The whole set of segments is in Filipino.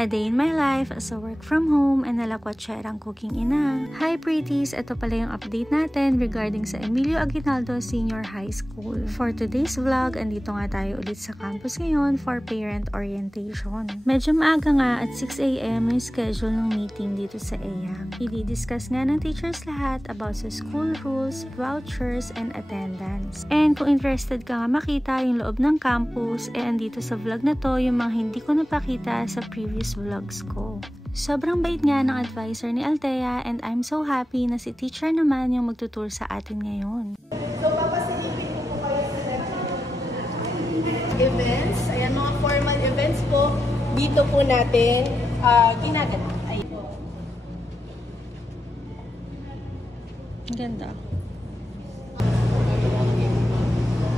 A day in my life as a work from home and nalakwatserang cooking ina. Hi pretties! Ito pala yung update natin regarding sa Emilio Aguinaldo Senior High School. For today's vlog, andito nga tayo ulit sa campus ngayon for parent orientation. Medyo maaga nga at 6 AM yung schedule ng meeting dito sa EAM. I-discuss nga ng teachers lahat about sa school rules, vouchers, and attendance. And kung interested ka nga makita yung loob ng campus, andito sa vlog na to yung mga hindi ko napakita sa previous vlogs ko. Sobrang bait nga ng advisor ni Althea and I'm so happy na si teacher naman yung magtutur sa atin ngayon. So, papasilipin ko po kayo sa events. Ayan, mga formal events po. Dito po natin ginaganap. Ganda.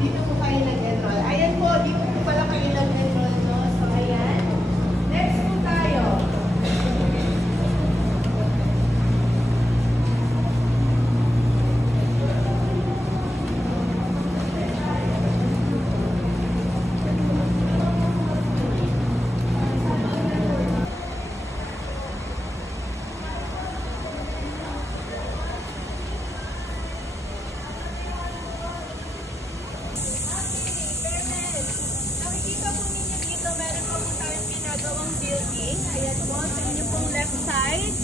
Dito po kayo nag-enroll. Ayan po, dito po pala kayo nag-enroll, no? So, ayan. Next po tayo. Ayan po, sa inyo pong left side.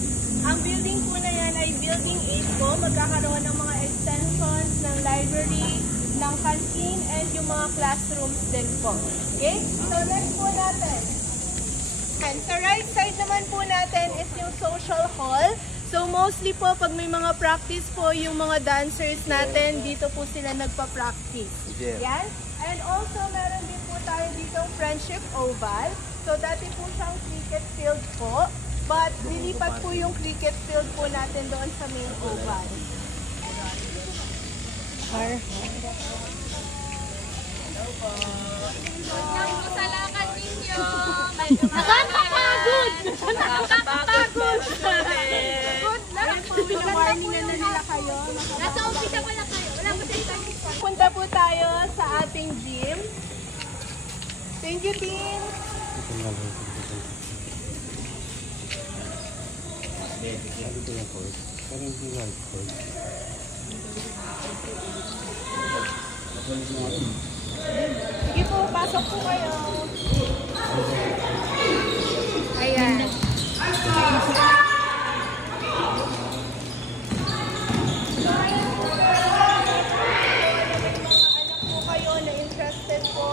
Ang building po na yan ay building 8 po. Magkakaroon ng mga extensions ng library, ng canteen, and yung mga classrooms din po. Okay? So next po natin. And sa right side naman po natin is yung social hall. So mostly po pag may mga practice po yung mga dancers natin, dito po sila nagpa-practice. Yan. And also meron din po tayo dito Friendship Oval. So dati po siyang cricket field po. But nilipat po yung cricket field po natin doon sa main oval. Hello po. Salamat ninyo. Nakakapagod! Nakakapagod! Good luck! Pinawarningan na nila kayo. Nasa umpisa pa lang kayo. Wala po tayo. Punta po tayo sa ating gym. Thank you, team. Sige po, pasok po kayo. Ayan.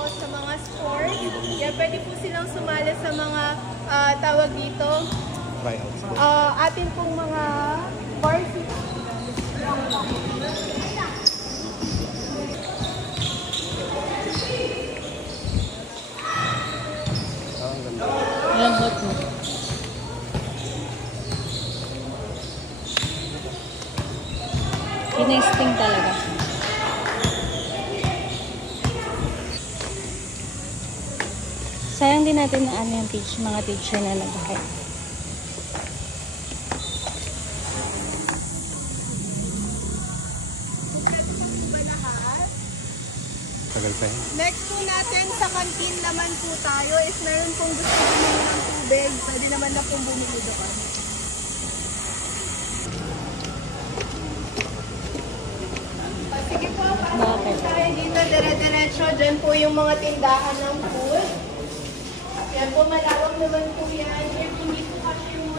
Sa mga sports. Yan, pwede po silang sumali sa mga tawag dito. Atin pong mga varsity. Lambot mo. Kinesting talaga. Sayang din natin na yung mga teacher na nag-hire. Next po natin sa canteen naman po tayo is meron pong gusto bumili ng tubig. Pwede naman na pong bumili doon. Sige po, pasok tayo dito dire-diretso. Diyan po yung mga tindahan ng food. Yan po, malawak naman po yan. Hindi po kasi yung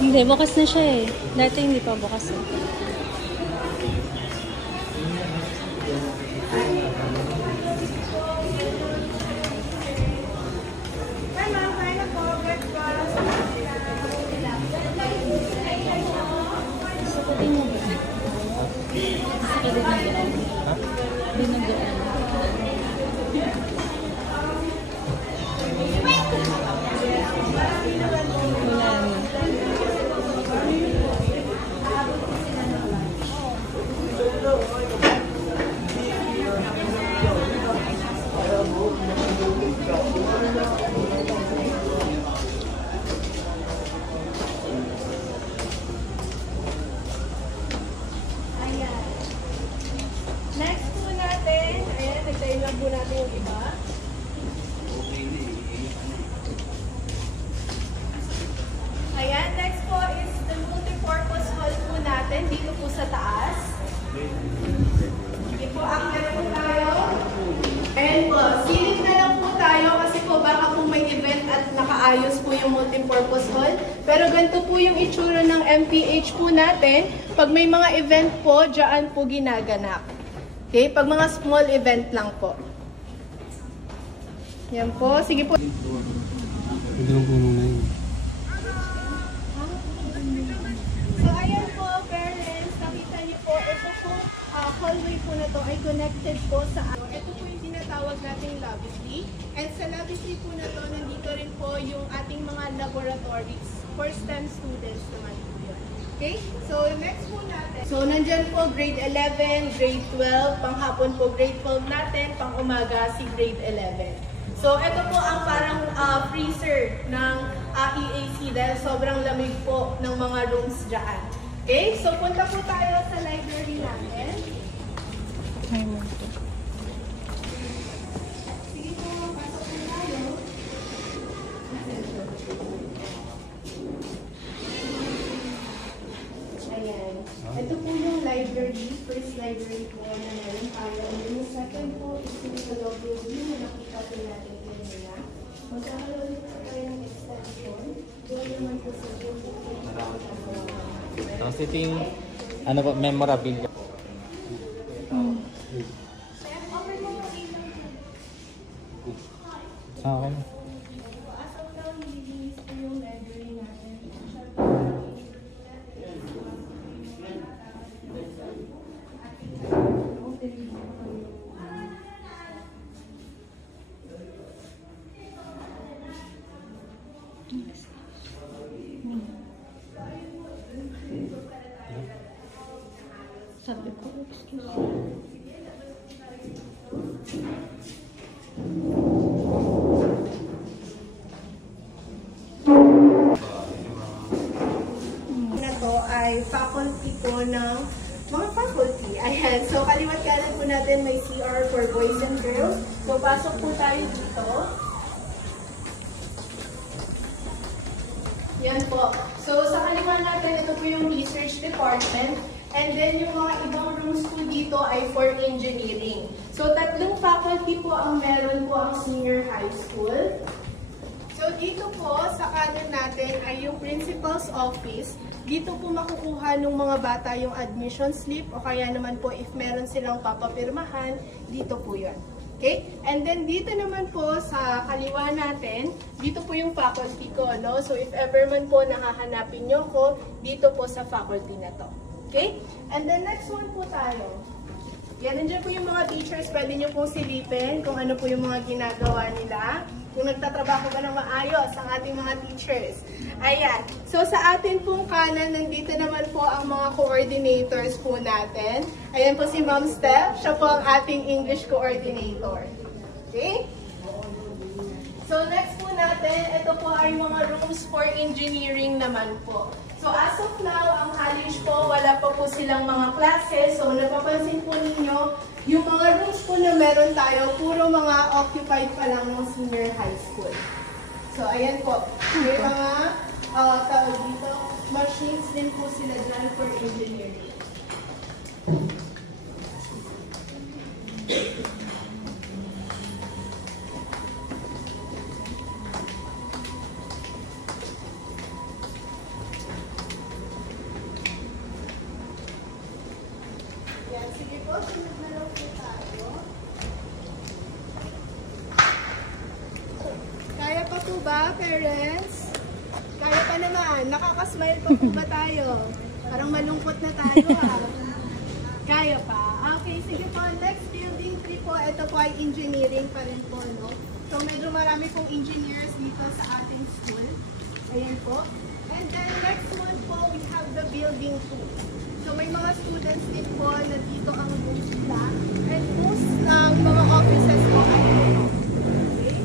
Hindi, bukas na siya eh. Dati hindi pa bukas eh. maayos po yung multipurpose hall. Pero ganito po yung itsura ng MPH po natin. Pag may mga event po, dyan po ginaganap. Okay? Pag mga small event lang po. Yan po. Sige po. Pwede lang po muna yun. So, ayan po, parents. Nakita niyo po, ito po, hallway po na to ay connected po sa ito po yung tinatawag nating lavatory. And sa lavatory po na to, nandito rin po yung ating mga laboratories for STEM students naman po yun. Okay? So, next po natin. So, nandyan po grade 11, grade 12, panghapon po grade 12 natin, pang umaga si grade 11. So, ito po ang parang freezer ng EAC dahil sobrang lamig po ng mga rooms dyan. Okay? So, punta po tayo sa library natin. Sige po, pasok po tayo. Ayan. Ito po yung library, first library po na meron tayo. And then yung second po is yung sa loob view na nakita po natin kanina. Magkakaroon po tayo ng extension. Doon naman po sa book po. Tapos ito yung ano po, memorabilia. Sa akin. As of now, nililinis po yung library natin. Sabi ko, excuse me. Na to ay faculty po ng mga faculty. Ayan. So, kaliwat kanan po natin may CR for boys and girls. So, pasok po tayo dito. Yan po. So, sa kaliwa natin, ito po yung research department. And then, yung mga ibang rooms po dito ay for engineering. So, tatlong faculty po ang meron po ang senior high school. So, dito po, sa kanan natin ay yung principal's office. Dito po makukuha ng mga bata yung admission slip o kaya naman po if meron silang papapirmahan, dito po yun. Okay? And then dito naman po sa kaliwa natin, dito po yung faculty ko, no? So if ever man po nakahanapin nyo ko, dito po sa faculty na to. Okay? And then next one po tayo. Yan, nandiyan po yung mga teachers, pwede nyo pong silipin kung ano po yung mga ginagawa nila. Kung nagtatrabaho ba ng maayos ang ating mga teachers. Ayan. So sa atin pong kanan, nandito naman po ang mga coordinators po natin. Ayan po si Ma'am Steph. Siya po ang ating English coordinator. Okay? So next po natin, ito po ay mga rooms for engineering naman po. So as of now, ang college po, wala pa po silang mga classes. So napapansin po ninyo, yung mga rooms po na meron tayo, puro mga occupied pa lang ng senior high school. So ayan po, may mga tawag dito, machines din po sila dyan for engineering. Sige po, sunod na lang po tayo. Kaya pa po ba, parents? Kaya pa naman. Nakakasmile pa po ba tayo? Parang malungkot na tayo ha. Kaya pa. Okay, sige po. Next building 3 po. Ito po ay engineering pa rin po, no? So medyo marami pong engineers dito sa ating school. Ayan po. And then next one po, we have the building 2. So may mga students din po na dito ang rooms nila. And most ng mga offices po ay okay.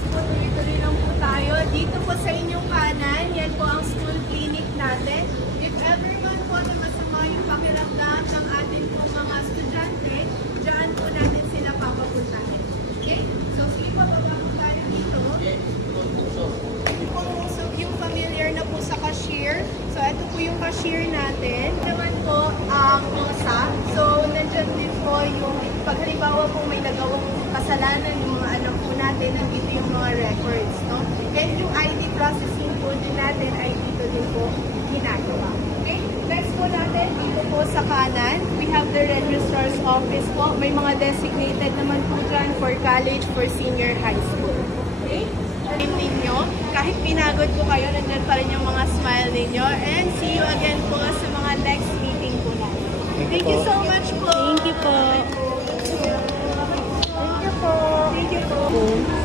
So tuloy-tuloy lang po tayo. Dito po sa inyong kanan, yan po ang school clinic natin. If everyone po na masama yung pakiramdam ng ating pong mga estudyante, dyan po natin sila papapuntahin. Okay? So sige po, baba po tayo dito. So yung familiar na po sa cashier. So ito po yung cashier natin. Naman po ang OSA. So nandyan din po yung pag halimbawa po may nagawang kasalanan yung mga anak po natin. natin, nandito yung mga records, no? And yung ID processing po din natin ay dito din po ginagawa. Okay? Next po natin, dito po sa kanan, we have the registrar's office po. May mga designated naman po dyan for college, for senior high school. Okay? Ninyo, kahit pinagod po kayo, nandyan pa rin yung mga smile ninyo. And see you again po sa mga next meeting po natin. Thank you so much po. Thank you po. Thank you po. Thank you po.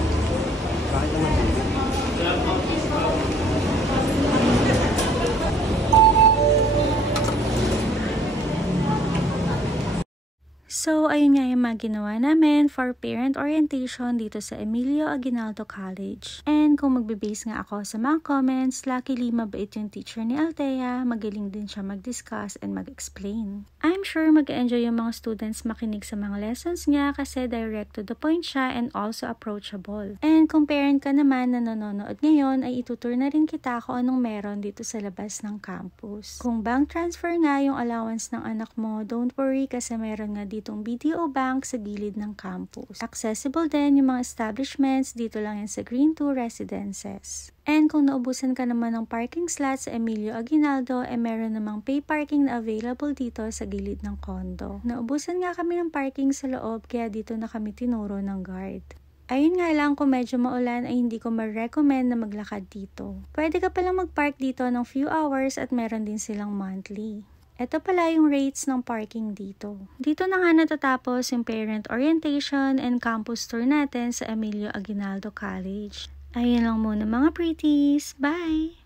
So, ayun nga yung mga ginawa namin for parent orientation dito sa Emilio Aguinaldo College. And kung magbe-base nga ako sa mga comments, luckily mabait yung teacher ni Althea, magaling din siya mag-discuss and mag-explain. I'm sure mag-enjoy yung mga students makinig sa mga lessons niya kasi direct to the point siya and also approachable. And kung parent ka naman na nanonood ngayon, ay itutur na rin kita kung anong meron dito sa labas ng campus. Kung bank transfer nga yung allowance ng anak mo, don't worry kasi meron nga dito BDO Bank sa gilid ng campus. Accessible din yung mga establishments dito lang yan sa Green 2 Residences. And kung naubusan ka naman ng parking slot sa Emilio Aguinaldo, meron namang pay parking na available dito sa gilid ng condo. Naubusan nga kami ng parking sa loob kaya dito na kami tinuro ng guard. Ayun nga lang, kung medyo maulan ay hindi ko ma-recommend na maglakad dito. Pwede ka palang mag-park dito ng few hours at meron din silang monthly. Ito pala yung rates ng parking dito. Dito na nga natatapos yung parent orientation and campus tour natin sa Emilio Aguinaldo College. Ayun lang muna mga pretties. Bye!